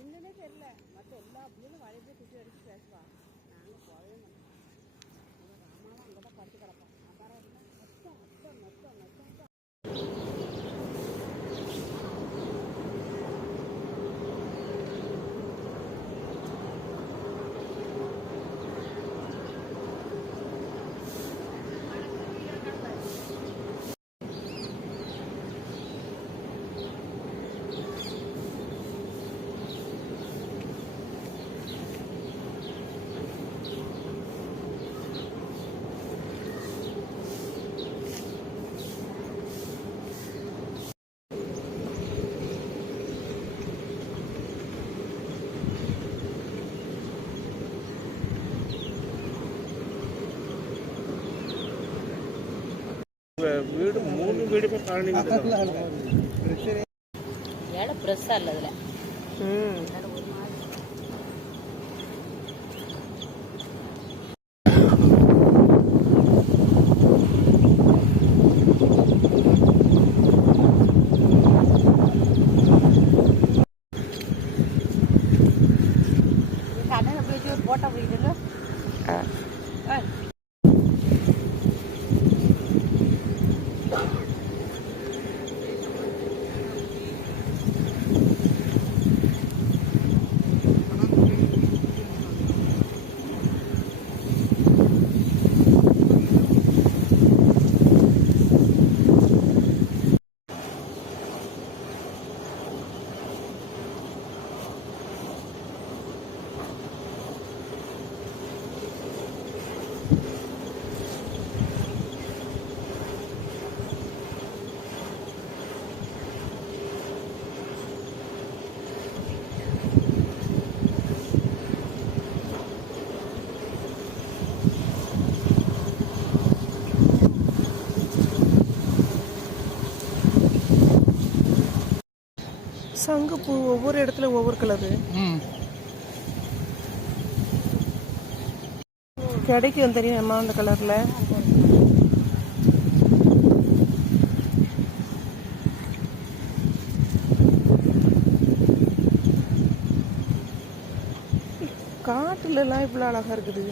என்னன்னே தெரியல. மற்ற எல்லா பிள்ளைங்களும் வளையத்தை சுற்றி அடிச்சு பேசுவா. நாங்கள் போகவே மாட்டோம். ராமாவும் அங்கே தான் படுத்து கிடப்போம். அப்புறம் மொத்தம் மொத்தம் மொத்தம் மொத்தம் வீடு 3 வீடு இப்போ காலனி இடம் ப்ரெஸ்ஸாக இல்லை அதில். கண்ணனை போயிட்டு ஒரு போட்டோ போயிட்டு சங்குப்பூ ஒவ்வொரு இடத்துல ஒவ்வொரு கலரு கிடைக்கும் தெரியுமா அந்த கலர்ல. காட்டுல எல்லாம் இவ்வளவு அழகா இருக்குது.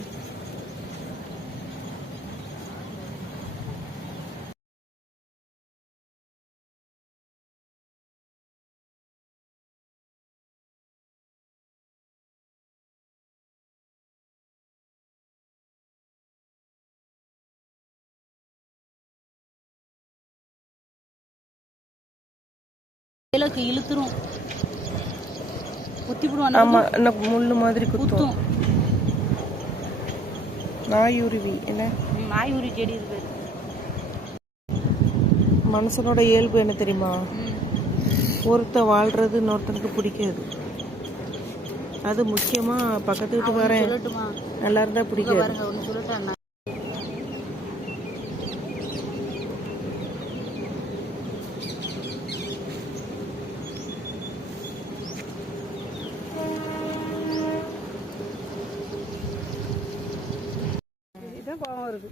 இழுத்துரும் குத்தி போடுவாங்க. ஆமா, முள்ளு மாதிரி குத்தும். நாயுருவி என்ன நாயுருவி செடி இருக்கு. மனுஷனோட இயல்பு என்ன தெரியுமா? ஒருத்த வாழ்றது இன்னொருத்தனுக்கு பிடிக்காது. அது முக்கியமா பக்கத்து வீட்டுக்காரன் நல்லா இருந்தா பிடிக்காது. கோவம் இருக்கு.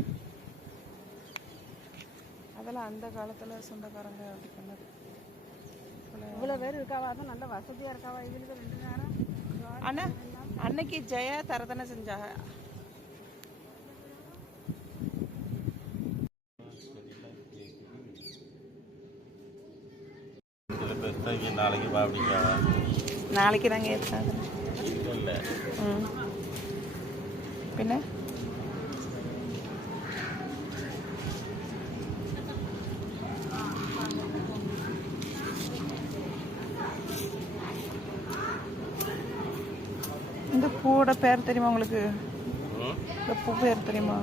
அதெல்லாம் அந்த காலத்துல சொந்தக்காரங்க அப்படி பண்ணது. இவ்வளோ பேர் இருக்காவா? தான் நல்ல வசதியாக இருக்காவா? இவங்களுக்கு 2 நேரம். அண்ணா அன்னைக்கு ஜெயா தரதானே செஞ்சாங்க. நாளைக்கு நாங்கள் ஏற்றாங்க. பின்ன இந்த பூவோட பேர் தெரியுமா உங்களுக்கு? இந்த பூ பேர் தெரியுமா?